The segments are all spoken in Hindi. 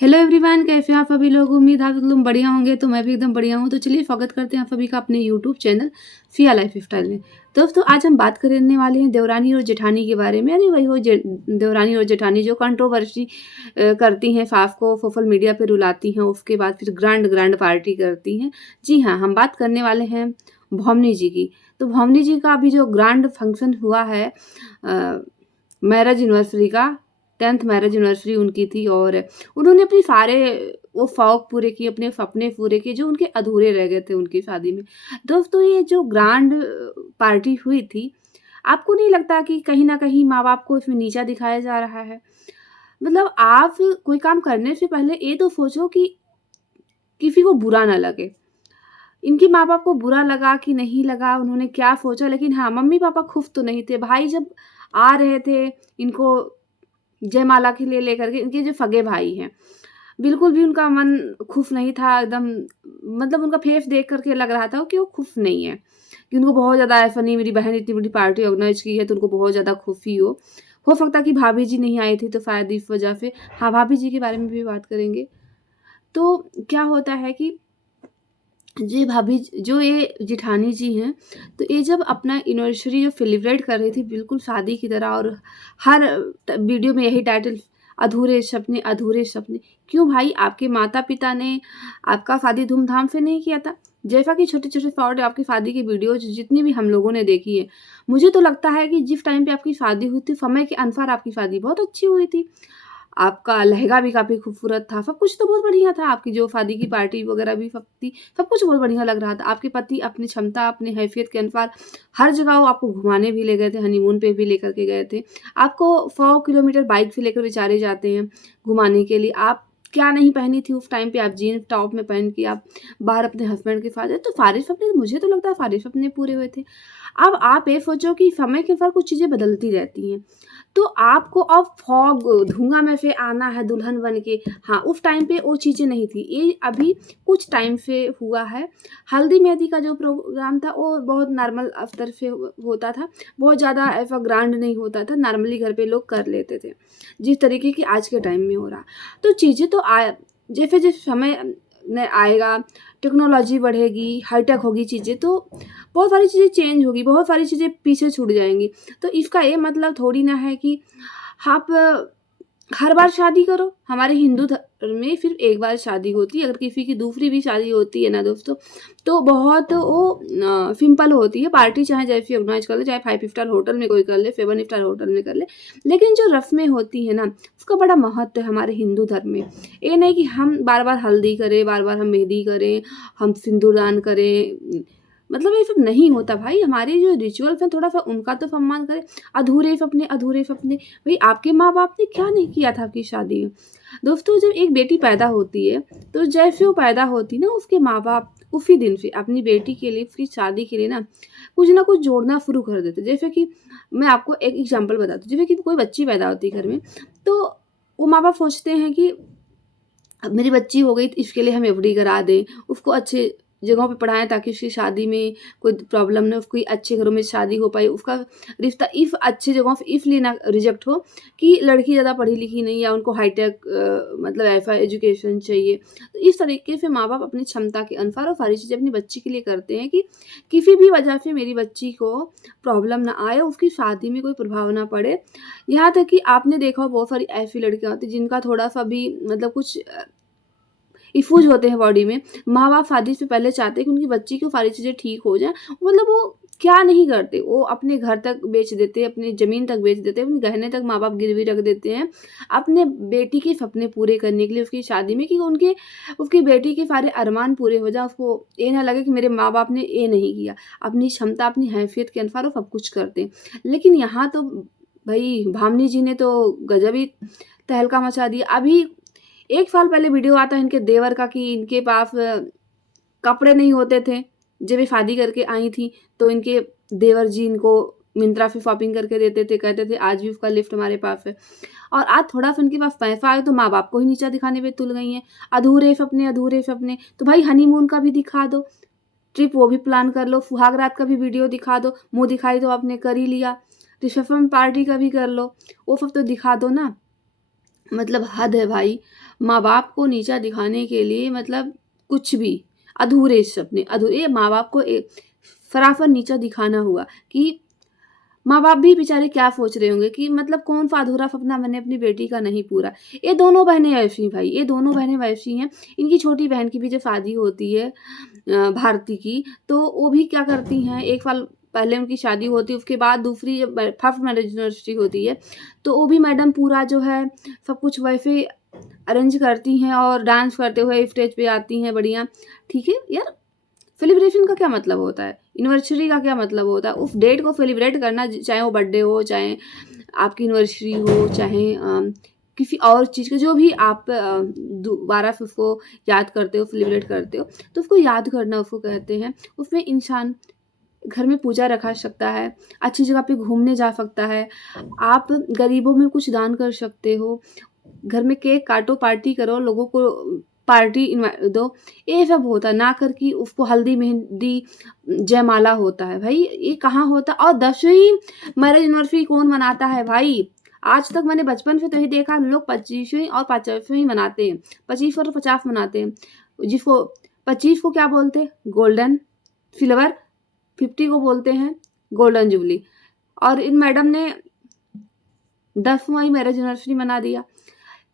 हेलो एवरीवन, कैसे हैं आप सभी लोग। उम्मीद है आप तुम बढ़िया होंगे। तो मैं भी एकदम बढ़िया हूँ। तो चलिए स्वागत करते हैं आप सभी का अपने यूट्यूब चैनल फिया लाइफ स्टाइल में। दोस्तों, आज हम बात करने वाले हैं देवरानी और जेठानी के बारे में। अरे वही हो देवरानी और जेठानी जो कंट्रोवर्सी करती हैं, सास को सोशल मीडिया पे रुलाती हैं, उसके बाद फिर ग्रैंड ग्रैंड पार्टी करती हैं। जी हाँ, हम बात करने वाले हैं भौमनी जी की। तो भौमनी जी का अभी जो ग्रैंड फंक्शन हुआ है मैरिज एनिवर्सरी का, 10th मैरिज एनिवर्सरी उनकी थी, और उन्होंने अपने सारे वो शौक पूरे किए, अपने सपने पूरे किए जो उनके अधूरे रह गए थे उनकी शादी में। दोस्तों, ये जो ग्रैंड पार्टी हुई थी, आपको नहीं लगता कि कहीं न कहीं माँ-बाप को इसमें नीचा दिखाया जा रहा है? मतलब आप कोई काम करने से पहले ये तो सोचो कि किसी को बुरा ना लगे। इनके माँ-बाप को बुरा लगा कि नहीं लगा, उन्होंने क्या सोचा, लेकिन हाँ, मम्मी-पापा खुश तो नहीं थे। भाई जब आ रहे थे इनको जयमाला के लिए लेकर के, इनके जो सगे भाई हैं, बिल्कुल भी उनका मन खुश नहीं था एकदम। मतलब उनका फेस देख कर के लग रहा था कि वो खुश नहीं है, कि उनको बहुत ज़्यादा ऐसा नहीं मेरी बहन इतनी बड़ी पार्टी ऑर्गेनाइज़ की है तो उनको बहुत ज़्यादा खुशी हो। हो सकता है कि भाभी जी नहीं आई थी तो शायद इस वजह से। हाँ, भाभी जी के बारे में भी बात करेंगे। तो क्या होता है कि जी भाभी जो ये जेठानी जी हैं, तो ये जब अपना एनिवर्सरी जो सेलिब्रेट कर रही थी बिल्कुल शादी की तरह, और हर वीडियो में यही टाइटल, अधूरे सपने अधूरे सपने। क्यों भाई, आपके माता पिता ने आपका शादी धूमधाम से नहीं किया था? जैसा कि छोटे छोटे शॉर्ट आपकी शादी की वीडियोज जितनी भी हम लोगों ने देखी है, मुझे तो लगता है कि जिस टाइम पे आपकी शादी हुई थी, समय के अनुसार आपकी शादी बहुत अच्छी हुई थी। आपका लहंगा भी काफ़ी खूबसूरत था, सब कुछ तो बहुत बढ़िया था। आपकी जो शादी की पार्टी वगैरह भी सब थी, सब कुछ बहुत बढ़िया लग रहा था। आपके पति अपनी क्षमता, अपनी हैसियत के अनुसार हर जगह वो आपको घुमाने भी ले गए थे, हनीमून पे भी लेकर के गए थे। आपको 100 किलोमीटर बाइक से लेकर बेचारे जाते हैं घुमाने के लिए। आप क्या नहीं पहनी थी उस टाइम पे, आप जीन्स टॉप में पहन के आप बाहर अपने हस्बैंड के साथ गए। तो सारे सपने, मुझे तो लगता है सारे सपने पूरे हुए थे। अब आप ये सोचो कि समय के साथ कुछ चीज़ें बदलती रहती हैं। तो आपको अब फॉग धुआँ में से आना है दुल्हन बन के। हाँ, उस टाइम पे वो चीज़ें नहीं थी। ये अभी कुछ टाइम से हुआ है। हल्दी मेहंदी का जो प्रोग्राम था वो बहुत नॉर्मल स्तर से होता था। बहुत ज़्यादा ऐसा ग्रैंड नहीं होता था। नॉर्मली घर पे लोग कर लेते थे, जिस तरीके की आज के टाइम में हो रहा। तो चीज़ें तो जैसे-जैसे समय न आएगा, टेक्नोलॉजी बढ़ेगी, हाईटेक होगी चीज़ें, तो बहुत सारी चीज़ें चेंज होगी, बहुत सारी चीज़ें पीछे छूट जाएँगी। तो इसका ये मतलब थोड़ी ना है कि आप हर बार शादी करो। हमारे हिंदू धर्म में सिर्फ़ एक बार शादी होती है। अगर किसी की दूसरी भी शादी होती है ना दोस्तों, तो बहुत वो सिंपल होती है। पार्टी चाहे जैसी ऑर्गेनाइज़ कर ले, चाहे 5 स्टार होटल में कोई कर ले, 7 स्टार होटल में कर ले। लेकिन जो रस्में होती हैं ना, उसका बड़ा महत्व है हमारे हिंदू धर्म में। ये नहीं कि हम बार-बार हल्दी करें, बार-बार हम मेहंदी करें, हम सिंदूरदान करें। मतलब ये सब नहीं होता भाई। हमारे जो रिचुअल्स हैं थोड़ा-सा उनका तो सम्मान करें। अधूरे सपने, भई आपके माँ-बाप ने क्या नहीं किया था आपकी शादी में? दोस्तों, जब एक बेटी पैदा होती है, तो जैसे वो पैदा होती है ना, उसके माँ-बाप उसी दिन से अपनी बेटी के लिए, उसकी शादी के लिए ना, कुछ ना कुछ जोड़ना शुरू कर देते हैं। जैसे कि मैं आपको एक एग्ज़ाम्पल बताती हूँ, जैसे कि कोई बच्ची पैदा होती है घर में, तो वो माँ-बाप सोचते हैं कि अब मेरी बच्ची हो गई तो इसके लिए हम एफडी करा दें, उसको अच्छे जगहों पे पढ़ाएँ ताकि उसकी शादी में कोई प्रॉब्लम ना हो, उसकी अच्छे घरों में शादी हो पाए। उसका रिश्ता इफ़ अच्छी जगहों से इसलिए ना रिजेक्ट हो कि लड़की ज़्यादा पढ़ी-लिखी नहीं, या उनको हाईटेक मतलब ऐसा एजुकेशन चाहिए। तो इस तरीके से माँ-बाप अपनी क्षमता के अनुसार वो सारी चीज़ें अपनी बच्ची के लिए करते हैं कि किसी भी वजह से मेरी बच्ची को प्रॉब्लम ना आए, उसकी शादी में कोई प्रभाव ना पड़े। यहाँ तक कि आपने देखा हो बहुत सारी ऐसी लड़कियाँ होती हैं जिनका थोड़ा-सा भी मतलब कुछ इश्यूज़ होते हैं बॉडी में। माँ-बाप शादी से पहले चाहते हैं कि उनकी बच्ची की सारी चीज़ें ठीक हो जाएँ। मतलब वो क्या नहीं करते, वो अपने घर तक बेच देते हैं, अपनी ज़मीन तक बेच देते हैं, अपने गहने तक माँ-बाप गिरवी रख देते हैं, अपने बेटी के सपने पूरे करने के लिए उसकी शादी में, कि उनके उसकी बेटी के सारे अरमान पूरे हो जाएँ। उसको ये ना लगे कि मेरे माँ-बाप ने ये नहीं किया। अपनी क्षमता, अपनी हैसियत के अनुसार वो सब कुछ करते हैं। लेकिन यहाँ तो भई भामिनी जी ने तो गज़ब ही तहलका मचा दिया। अभी 1 साल पहले वीडियो आता है इनके देवर का कि इनके पास कपड़े नहीं होते थे। जब ये शादी करके आई थी, तो इनके देवर जी इनको मिंत्रा से शॉपिंग करके देते थे, कहते थे आज भी उसका लिफ्ट हमारे पास है। और आज थोड़ा-सा उनके पास पैसा है तो माँ-बाप को ही नीचा दिखाने पे तुल गई हैं। अधूरे सपने, तो भाई हनीमून का भी दिखा दो, ट्रिप वो भी प्लान कर लो, सुहाग रात का भी वीडियो दिखा दो, मुँह दिखाई तो आपने कर ही लिया, रिसेप्शन पार्टी का भी कर लो, वो सब तो दिखा दो ना। मतलब हद है भाई। माँ-बाप को नीचा दिखाने के लिए मतलब कुछ भी, अधूरे सपने, अधूरे माँ-बाप को सरासर नीचा दिखाना हुआ कि माँ-बाप भी बेचारे क्या सोच रहे होंगे कि मतलब कौन-सा अधूरा सपना मैंने अपनी बेटी का नहीं पूरा। ये दोनों बहनें ऐसी भाई, ये दोनों बहनें वैसी हैं। इनकी छोटी बहन की भी जब शादी होती है भारती की, तो वो भी क्या करती हैं, 1 साल पहले उनकी शादी होती है, उसके बाद दूसरी जब फर्स्ट मैरिज एनिवर्सरी होती है, तो वो भी मैडम पूरा जो है सब कुछ वैसे अरेंज करती हैं और डांस करते हुए स्टेज पे आती हैं बढ़िया। ठीक है? यार सेलिब्रेशन का क्या मतलब होता है? एनिवर्सरी का क्या मतलब होता है? उस डेट को सेलिब्रेट करना, चाहे वो बर्थडे हो, चाहे आपकी एनिवर्सरी हो, चाहे किसी और चीज़ का, जो भी आप दोबारा से उसको याद करते हो, सेलिब्रेट करते हो, तो उसको याद करना उसको कहते हैं। उसमें इंसान घर में पूजा रखा सकता है, अच्छी जगह पे घूमने जा सकता है, आप गरीबों में कुछ दान कर सकते हो, घर में केक काटो, पार्टी करो, लोगों को पार्टी दो, ये सब होता है, ना कर कि उसको हल्दी, मेहंदी, जयमाला होता है। भाई ये कहाँ होता है? और 10वीं मैरिज एनिवर्सरी कौन मनाता है भाई? आज तक मैंने बचपन से तो ये देखा, लोग 25वीं और 50वीं मनाते हैं, 25 और 50 मनाते हैं। जिसको 25 को क्या बोलते हैं? गोल्डन, सिल्वर, 50 को बोलते हैं गोल्डन जुबली। और इन मैडम ने 10वां मैरिज एनिवर्सरी मना दिया।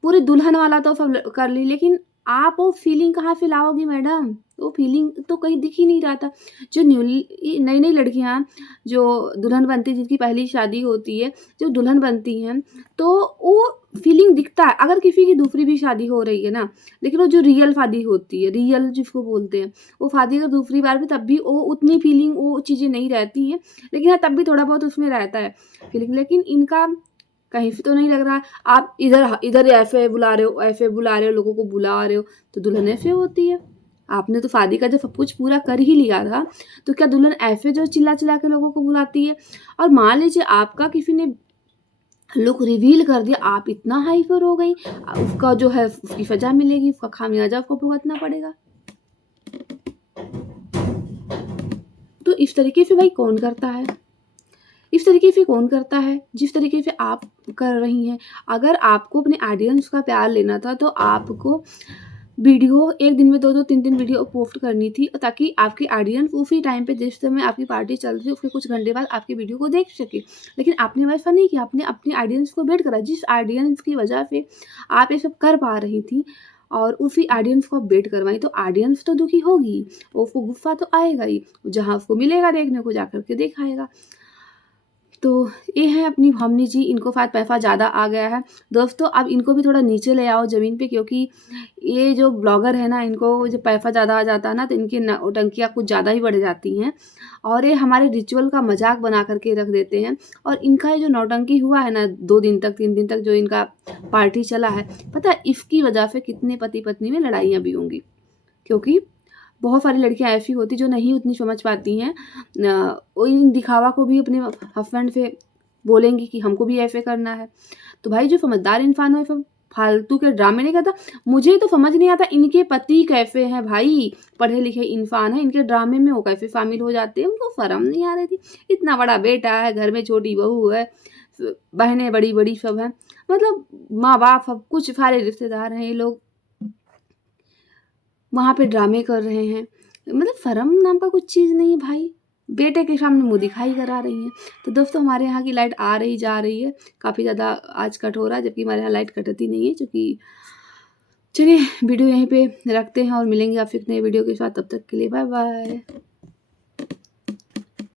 पूरी दुल्हन वाला तो सब कर ली, लेकिन आप वो फीलिंग कहाँ से लाओगी मैडम? वो फीलिंग तो कहीं दिख ही नहीं रहा था। जो नई-नई लड़कियाँ जो दुल्हन बनती, जिनकी पहली शादी होती है, जो दुल्हन बनती हैं, तो वो फीलिंग दिखता है। अगर किसी की दूसरी भी शादी हो रही है ना, लेकिन वो जो रियल शादी होती है, रियल जिसको बोलते हैं, वो शादी अगर दूसरी बार भी, तब भी वो उतनी फीलिंग, वो चीज़ें नहीं रहती हैं। लेकिन हाँ, तब भी थोड़ा बहुत उसमें रहता है फीलिंग। लेकिन इनका कहीं से तो नहीं लग रहा है। आप इधर इधर ऐसे बुला रहे हो, ऐसे बुला रहे हो, लोगों को बुला रहे हो, तो दुल्हन ऐसे होती है। आपने तो शादी का जब सब कुछ पूरा कर ही लिया था, तो क्या दुल्हन ऐसे जो चिल्ला-चिल्ला के लोगों को बुलाती है? और मान लीजिए आपका किसी ने लुक रिवील कर दिया, आप इतना हाइपर हो गई, उसका जो है उसकी सज़ा मिलेगी, उसका खामियाजा उसको भुगतना पड़ेगा। तो इस तरीके से भाई कौन करता है? इस तरीके से कौन करता है? जिस तरीके से आप कर रही हैं। अगर आपको अपने ऑडियंस का प्यार लेना था, तो आपको वीडियो 1 दिन में 2-2 3-3 वीडियो पोस्ट करनी थी, ताकि आपकी ऑडियंस उसी टाइम पे, जिस समय आपकी पार्टी चल रही है, उसके कुछ घंटे बाद आपकी वीडियो को देख सके। लेकिन आपने वैसा नहीं किया, आपने अपनी ऑडियंस को वेट करा, जिस ऑडियंस की वजह से आप ये सब कर पा रही थी, और उसी ऑडियंस को आप वेट करवाई, तो ऑडियंस तो दुखी होगी, उसको गुस्सा तो आएगा ही, जहाँ उसको मिलेगा देखने को, जाकर के देख आएगा। तो ये है अपनी भावनी जी, इनको शायद पैसा ज़्यादा आ गया है। दोस्तों अब इनको भी थोड़ा नीचे ले आओ ज़मीन पे, क्योंकि ये जो ब्लॉगर है ना, इनको जब पैसा ज़्यादा आ जाता है ना, तो इनकी नौटंकियाँ कुछ ज़्यादा ही बढ़ जाती हैं, और ये हमारे रिचुअल का मजाक बना करके रख देते हैं। और इनका ये जो नौटंकी हुआ है ना, 2 दिन तक, 3 दिन तक जो इनका पार्टी चला है, पता है इसकी वजह से कितने पति पत्नी में लड़ाइयाँ भी होंगी। क्योंकि बहुत सारी लड़कियाँ ऐसी होती जो नहीं उतनी समझ पाती हैं, वो इन दिखावा को भी अपने हस्बैंड से बोलेंगी कि हमको भी ऐसे करना है। तो भाई जो समझदार इंसान हो, सब फालतू के ड्रामे नहीं करता। मुझे तो समझ नहीं आता इनके पति कैसे हैं भाई, पढ़े लिखे इंसान हैं, इनके ड्रामे में वो कैसे शामिल हो जाते हैं, उनको शर्म नहीं आ रही थी? इतना बड़ा बेटा है, घर में छोटी बहू है, बहनें बड़ी-बड़ी सब हैं, मतलब माँ-बाप सब कुछ, सारे रिश्तेदार हैं, ये लोग वहाँ पे ड्रामे कर रहे हैं। मतलब शर्म नाम का कुछ चीज़ नहीं है भाई। बेटे के सामने मुँह दिखाई करा रही हैं। तो दोस्तों हमारे यहाँ की लाइट आ रही जा रही है। काफ़ी ज़्यादा आज कट हो रहा है, जबकि हमारे यहाँ लाइट कटती नहीं है, क्योंकि चलिए वीडियो यहीं पे रखते हैं और मिलेंगे आपसे एक नए वीडियो के साथ। तब तक के लिए बाय बाय।